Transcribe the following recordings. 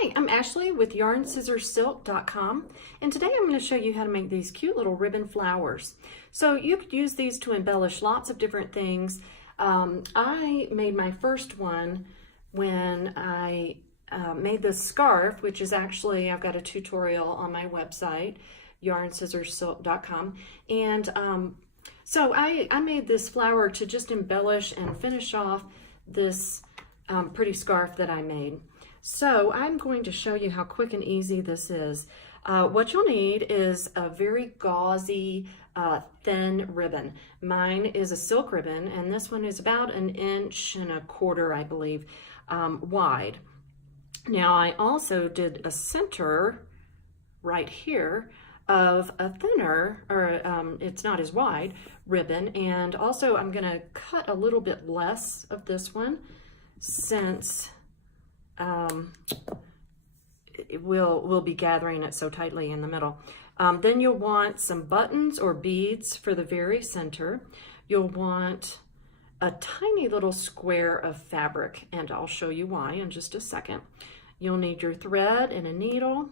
Hi, I'm Ashley with yarnscissorssilk.com, and today I'm going to show you how to make these cute little ribbon flowers. So you could use these to embellish lots of different things. I made my first one when I made this scarf, which is actually, I've got a tutorial on my website, yarnscissorssilk.com, and so I made this flower to just embellish and finish off this pretty scarf that I made. So I'm going to show you how quick and easy this is. What you'll need is a very gauzy, thin ribbon. Mine is a silk ribbon, and this one is about 1.25 inches, I believe, wide. Now I also did a center right here of a thinner, or it's not as wide, ribbon, and also I'm gonna cut a little bit less of this one since we'll be gathering it so tightly in the middle. Then you'll want some buttons or beads for the very center. You'll want a tiny little square of fabric, and I'll show you why in just a second. You'll need your thread and a needle,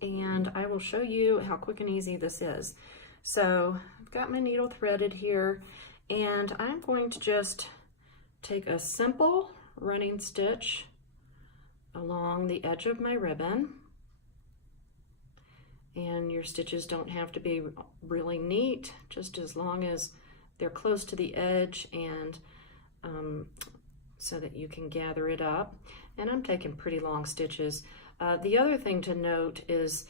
and I will show you how quick and easy this is. So I've got my needle threaded here, and I'm going to just take a simple running stitch along the edge of my ribbon, and your stitches don't have to be really neat, just as long as they're close to the edge and so that you can gather it up. And I'm taking pretty long stitches. The other thing to note is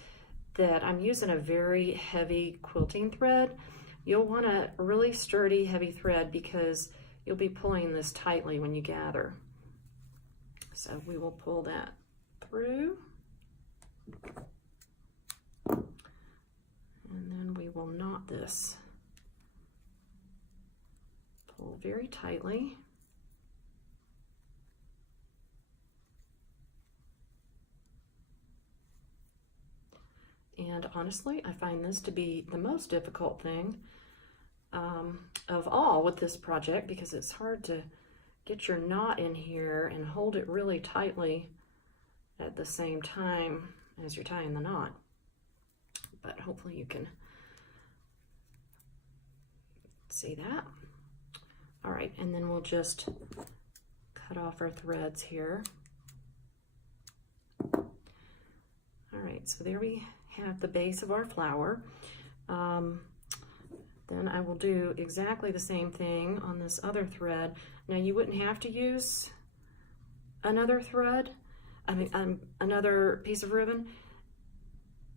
that I'm using a very heavy quilting thread. You'll want a really sturdy, heavy thread because you'll be pulling this tightly when you gather. So we will pull that through, and then we will knot this. Pull very tightly. And honestly, I find this to be the most difficult thing of all with this project, because it's hard to get your knot in here and hold it really tightly at the same time as you're tying the knot. But hopefully you can see that. All right, and then we'll just cut off our threads here. All right, so there we have the base of our flower. Then I will do exactly the same thing on this other thread. Now you wouldn't have to use another thread, another piece of ribbon.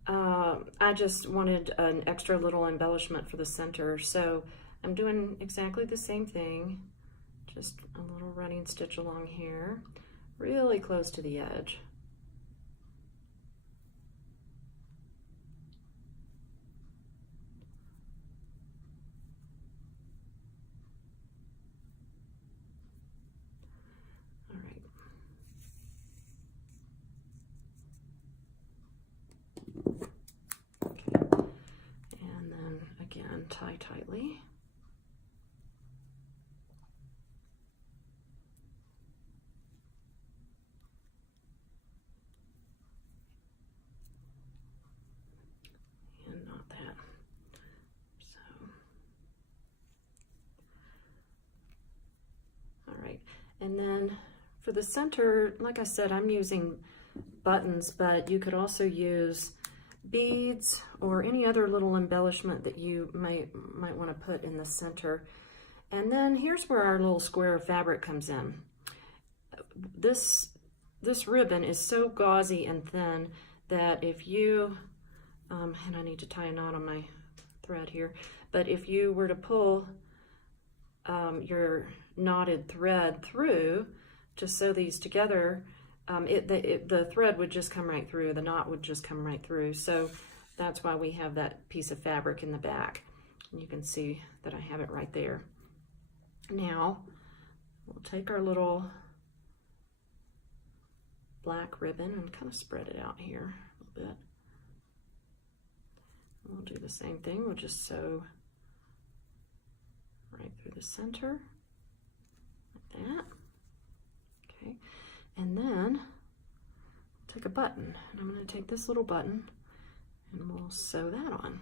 I just wanted an extra little embellishment for the center, so I'm doing exactly the same thing, just a little running stitch along here, really close to the edge. Tie tightly. And knot that. So, all right. And then for the center, like I said, I'm using buttons, but you could also use beads or any other little embellishment that you might want to put in the center. And then here's where our little square of fabric comes in. This ribbon is so gauzy and thin that if you and I need to tie a knot on my thread here, but if you were to pull your knotted thread through to sew these together, the thread would just come right through, the knot would just come right through. So that's why we have that piece of fabric in the back. And you can see that I have it right there. Now, we'll take our little black ribbon and kind of spread it out here a little bit. We'll do the same thing, we'll just sew right through the center, like that. Okay, and then button. And I'm going to take this little button and we'll sew that on.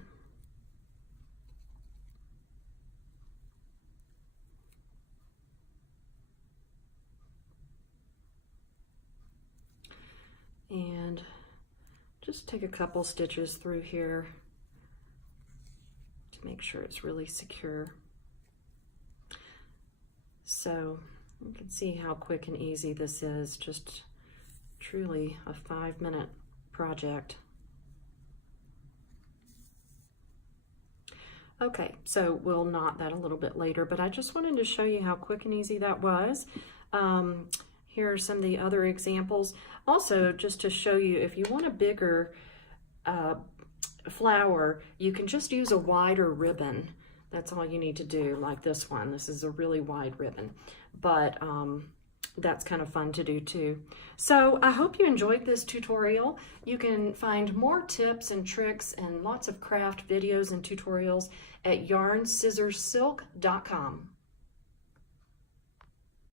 And just take a couple stitches through here to make sure it's really secure. So you can see how quick and easy this is, just truly a 5-minute project. Okay, so we'll knot that a little bit later, but I just wanted to show you how quick and easy that was. Here are some of the other examples. Also, just to show you, if you want a bigger flower, you can just use a wider ribbon. That's all you need to do, like this one. This is a really wide ribbon, but that's kind of fun to do too. So I hope you enjoyed this tutorial. You can find more tips and tricks and lots of craft videos and tutorials at yarnscissorssilk.com.